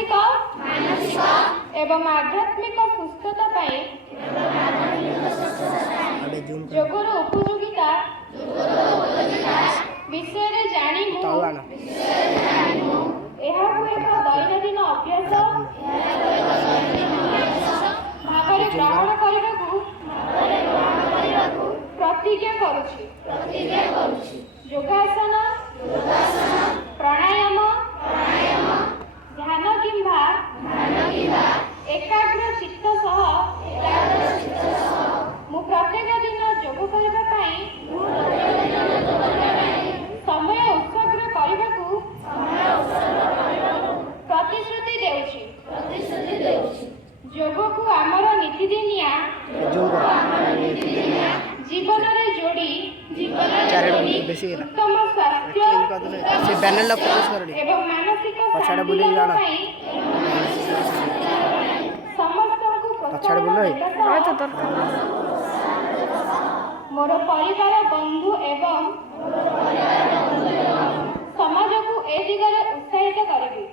ମାନସିକ एवं आध्यात्मिक सुस्थता जोगर उपयोगिता विषय जाणी एक दैनंदिन अभ्यास भाव ग्रहण करने प्रतिज्ञा करुछि। योगासन प्राणायाम ध्यान किंबा एकाग्र चित्त सह मु प्रत्येक दिन योग करबा पई समय उत्सर्ग करने प्रतिश्रुति देउछि। योग को आमर नीतिदिनिया जीवन रे जोड़ी उत्तम स्वास्थ्य एवं मानसिक समस्त मोर परिवार बंधु एवं समाज को ए दिगरे उत्साहित करेबी।